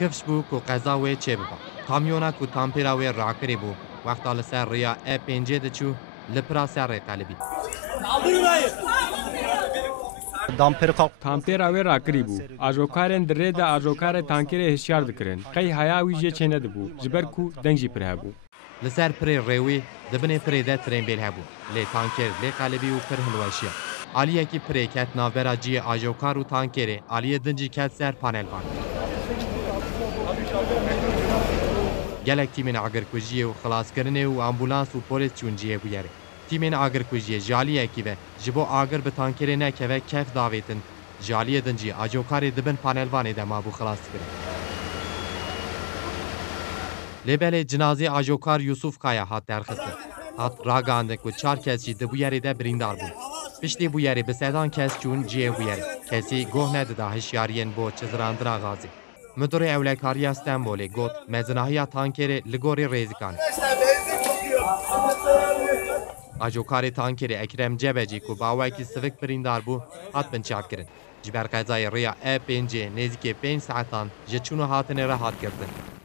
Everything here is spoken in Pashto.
کفش بو کو قضا وی چه ببا کامیونا کو تامپیرا وی راکری بو وقتا لسر ریا ای پنجه دچو لپرا سر قلبی تامپیرا وی راکری بو آجوکارن دره ده آجوکار تانکر هشیار دکرن قی هیا ویجه چه ندبو جبر کو دنجی پر هبو لسر پری روی دبنه پری ده ترین بیل هبو لی تانکر لی قلبی و پر هلوشیا آلیه کی پری کت ناورا جی آجوکار و تانکره آلیه دنجی کت سر پانل بان gelek tîmên agirkujiyê û xelaskirinê û ambulans û polîs çûnciyê bûyere. Tîmên agirkujiyê jaliyekî ve ji bo agir bi tankerê nekeve kef davêtin. Jaliyê din jî ajokarê dibin panelvanê de mabû xelaskirin. Lêbelê cinazê ajokar Yusuf Kaya hat derxistin. Hat ragandin ku 4 kes jî di bûyerê de birîndar bûn. Piştî bûyerê bi sedan kes çûn ciyê bûyerê. Kesî goh nedida hişyariyên bo çizirandina gazê. Müdürê Ewlekariya Stenbolê got mezinahiya tankerê li gorî rêzikan. Ajokarê tankerê Ekrem Cebecî ku bawekî sivik birîndar bû hat binçakkirin. Ji ber qezayê rêya E5 nêzîkî 5 saetan ji çûna hatine re hat girtin.